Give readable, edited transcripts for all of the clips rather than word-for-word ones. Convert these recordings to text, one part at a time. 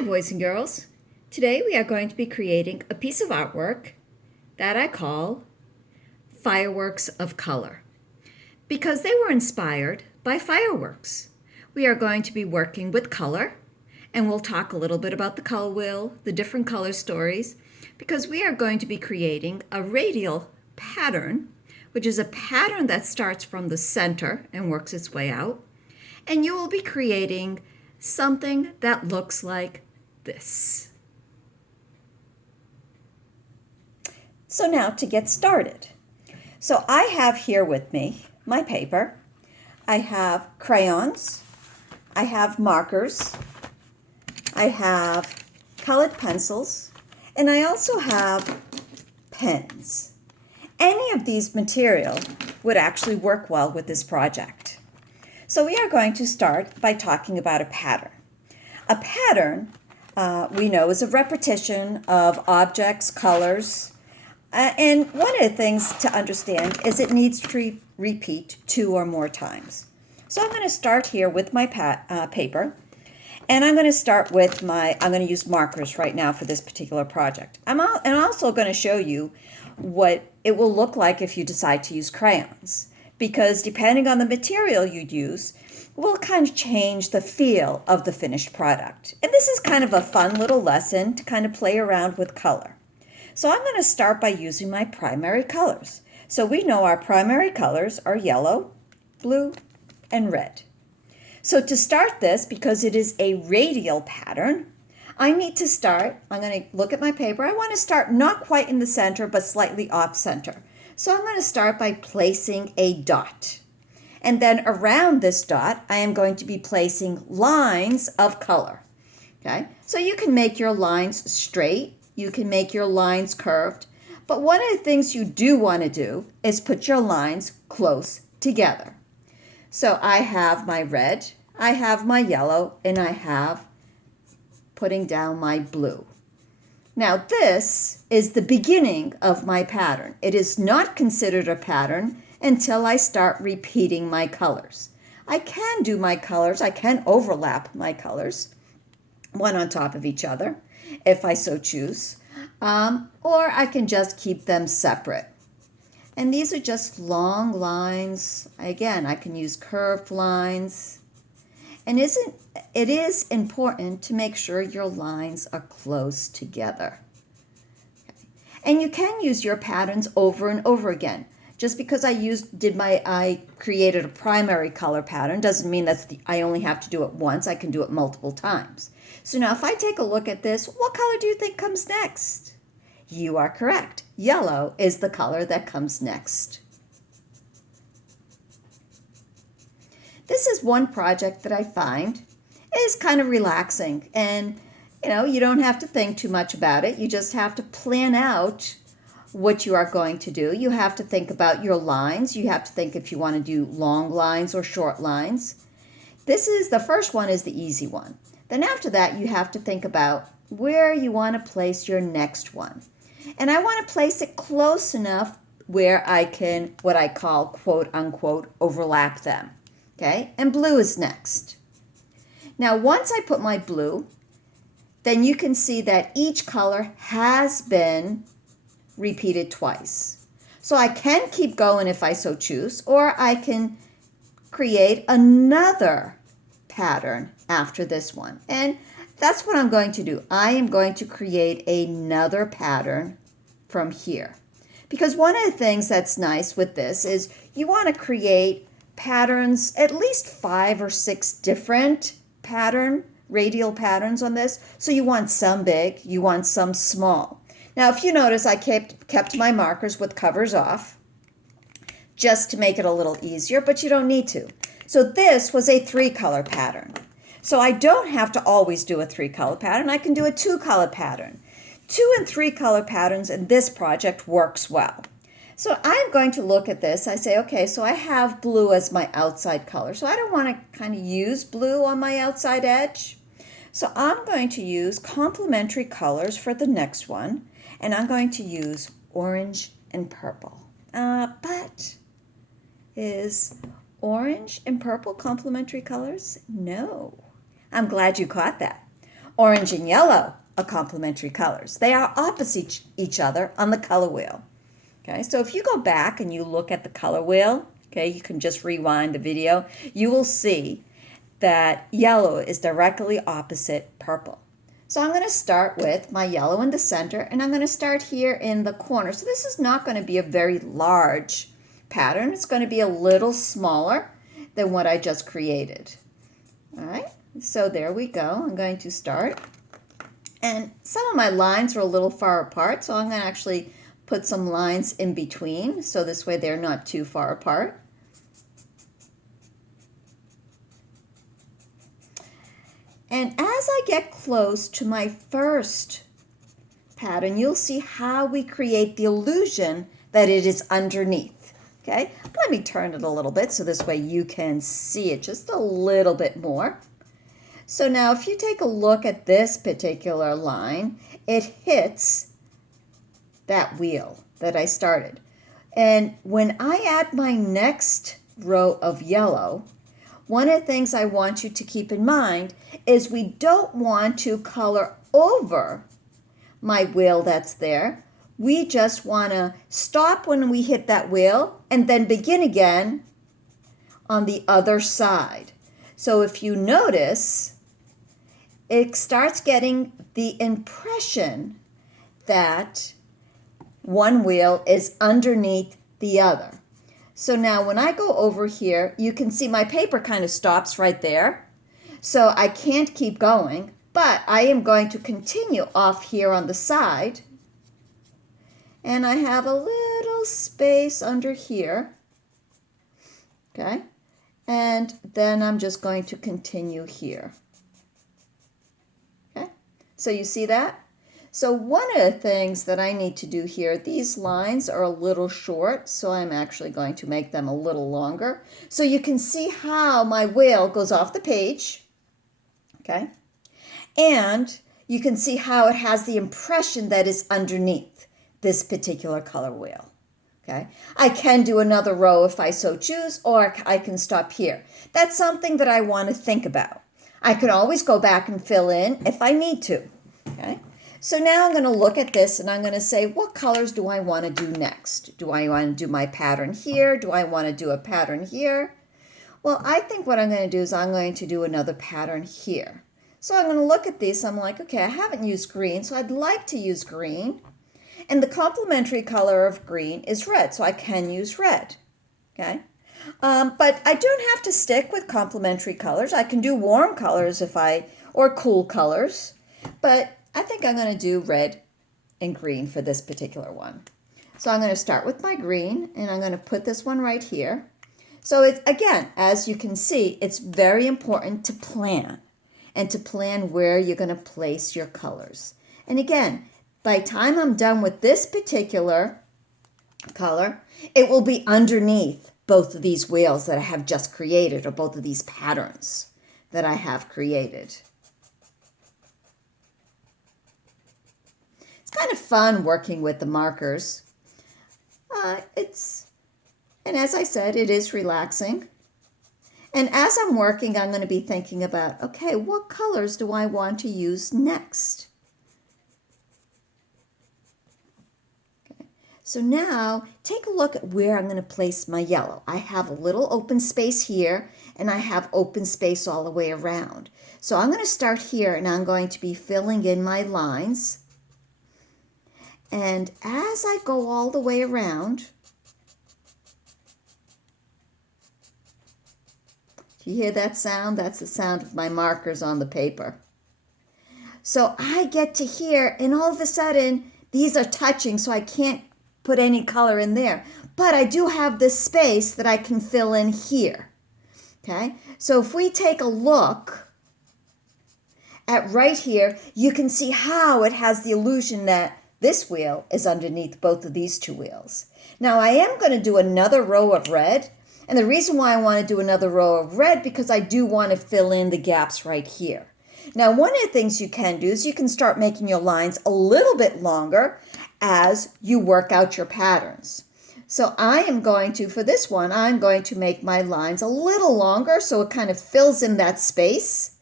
Hi, boys and girls. Today we are going to be creating a piece of artwork that I call Fireworks of Color because they were inspired by fireworks. We are going to be working with color, and we'll talk a little bit about the color wheel, the different color stories, because we are going to be creating a radial pattern, which is a pattern that starts from the center and works its way out. And you will be creating something that looks like this. So now to get started. So I have here with me my paper. I have crayons. I have markers. I have colored pencils. And I also have pens. Any of these material would actually work well with this project. So we are going to start by talking about a pattern. A pattern, we know, is a repetition of objects, colors, and one of the things to understand is it needs to repeat 2 or more times. So I'm going to start here with my paper, and I'm going to start with I'm going to use markers right now for this particular project. I'm also going to show you what it will look like if you decide to use crayons, because depending on the material you'd use, will kind of change the feel of the finished product. And this is kind of a fun little lesson to kind of play around with color. So I'm going to start by using my primary colors. So we know our primary colors are yellow, blue, and red. So to start this, because it is a radial pattern, I need to start, I'm going to look at my paper. I want to start not quite in the center, but slightly off center. So I'm going to start by placing a dot. And then around this dot, I am going to be placing lines of color. Okay? So you can make your lines straight. You can make your lines curved. But one of the things you do want to do is put your lines close together. So I have my red, I have my yellow, and I have putting down my blue. Now this is the beginning of my pattern. It is not considered a pattern until I start repeating my colors. I can do my colors, I can overlap my colors, one on top of each other, if I so choose, or I can just keep them separate. And these are just long lines. Again, I can use curved lines. And it is important to make sure your lines are close together. Okay. And you can use your patterns over and over again. Just because I created a primary color pattern doesn't mean I only have to do it once. I can do it multiple times. So now if I take a look at this, what color do you think comes next? You are correct. Yellow is the color that comes next. This is one project that I find is kind of relaxing, and you don't have to think too much about it. You just have to plan out what you are going to do. You have to think about your lines. You have to think if you want to do long lines or short lines. The first one is the easy one. Then after that, you have to think about where you want to place your next one. And I want to place it close enough where I can, what I call, quote unquote, overlap them. Okay, and blue is next. Now, once I put my blue, then you can see that each color has been repeated twice. So I can keep going if I so choose, or I can create another pattern after this one. And that's what I'm going to do. I am going to create another pattern from here. Because one of the things that's nice with this is you want to create patterns, at least 5 or 6 different radial patterns on this. So you want some big, you want some small. Now, if you notice, I kept my markers with covers off just to make it a little easier, but you don't need to. So this was a 3-color pattern. So I don't have to always do a 3-color pattern. I can do a 2-color pattern. 2 and 3-color patterns in this project works well. So I'm going to look at this. I say, okay, so I have blue as my outside color. So I don't want to kind of use blue on my outside edge. So I'm going to use complementary colors for the next one. And I'm going to use orange and purple. But is orange and purple complementary colors? No. I'm glad you caught that. orange and yellow are complementary colors. They are opposite each other on the color wheel. Okay, so if you go back and you look at the color wheel, okay, you can just rewind the video, you will see that yellow is directly opposite purple. So I'm going to start with my yellow in the center, and I'm going to start here in the corner. So this is not going to be a very large pattern. It's going to be a little smaller than what I just created. All right, so there we go. I'm going to start. And some of my lines are a little far apart, so I'm going to actually put some lines in between, so this way they're not too far apart. And as I get close to my first pattern, you'll see how we create the illusion that it is underneath. Okay, let me turn it a little bit so this way you can see it just a little bit more. So now if you take a look at this particular line, it hits that wheel that I started. And when I add my next row of yellow, one of the things I want you to keep in mind is we don't want to color over my wheel that's there. We just want to stop when we hit that wheel and then begin again on the other side. So if you notice, it starts getting the impression that one wheel is underneath the other. So now when I go over here, you can see my paper kind of stops right there. So I can't keep going, but I am going to continue off here on the side. And I have a little space under here. Okay. And then I'm just going to continue here. Okay. So you see that? So one of the things that I need to do here, these lines are a little short, so I'm actually going to make them a little longer. So you can see how my wheel goes off the page, okay? And you can see how it has the impression that is underneath this particular color wheel, okay? I can do another row if I so choose, or I can stop here. That's something that I want to think about. I could always go back and fill in if I need to, okay? So now I'm going to look at this and I'm going to say, what colors do I want to do next? Do I want to do my pattern here? Do I want to do a pattern here? Well, I think what I'm going to do is I'm going to do another pattern here. So I'm going to look at these. I'm like, okay, I haven't used green, so I'd like to use green. And the complementary color of green is red, so I can use red. Okay. But I don't have to stick with complementary colors. I can do warm colors or cool colors. But I think I'm going to do red and green for this particular one. So I'm going to start with my green, and I'm going to put this one right here. So it's, again, as you can see, it's very important to plan and to plan where you're going to place your colors. And again, by the time I'm done with this particular color, it will be underneath both of these wheels that I have just created, or both of these patterns that I have created. It's kind of fun working with the markers. And as I said, it is relaxing. And as I'm working, I'm going to be thinking about, okay, what colors do I want to use next? Okay. So now take a look at where I'm going to place my yellow. I have a little open space here, and I have open space all the way around. So I'm going to start here, and I'm going to be filling in my lines. And as I go all the way around, do you hear that sound? That's the sound of my markers on the paper. So I get to here, and all of a sudden, these are touching, so I can't put any color in there. But I do have this space that I can fill in here. Okay? So if we take a look at right here, you can see how it has the illusion that this wheel is underneath both of these two wheels. Now I am going to do another row of red. And the reason why I want to do another row of red, because I do want to fill in the gaps right here. Now, one of the things you can do is you can start making your lines a little bit longer as you work out your patterns. So I am going to, for this one, I'm going to make my lines a little longer so it kind of fills in that space.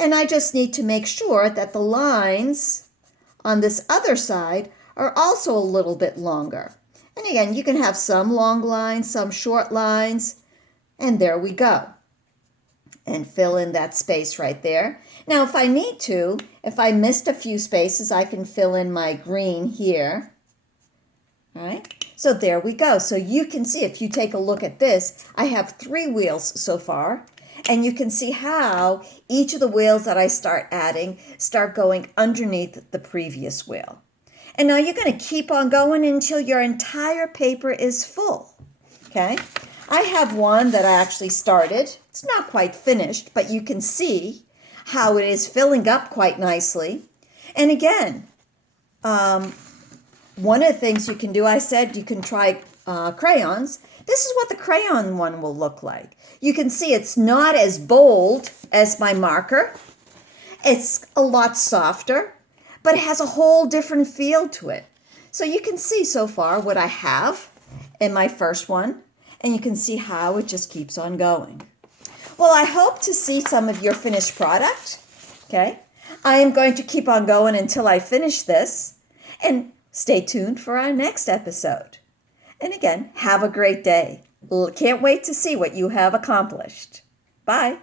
And I just need to make sure that the lines on this other side are also a little bit longer. And again, you can have some long lines, some short lines, and there we go. And fill in that space right there. Now, if I need to, if I missed a few spaces, I can fill in my green here. All right, so there we go. So you can see, if you take a look at this, I have 3 wheels so far. And you can see how each of the wheels that I start adding start going underneath the previous wheel. And now you're going to keep on going until your entire paper is full. Okay, I have one that I actually started. It's not quite finished, but you can see how it is filling up quite nicely. And again, one of the things you can do, I said you can try crayons. This is what the crayon one will look like. You can see it's not as bold as my marker. It's a lot softer, but it has a whole different feel to it. So you can see so far what I have in my first one, and you can see how it just keeps on going. Well, I hope to see some of your finished product. Okay, I am going to keep on going until I finish this, and stay tuned for our next episode. And again, have a great day. Can't wait to see what you have accomplished. Bye.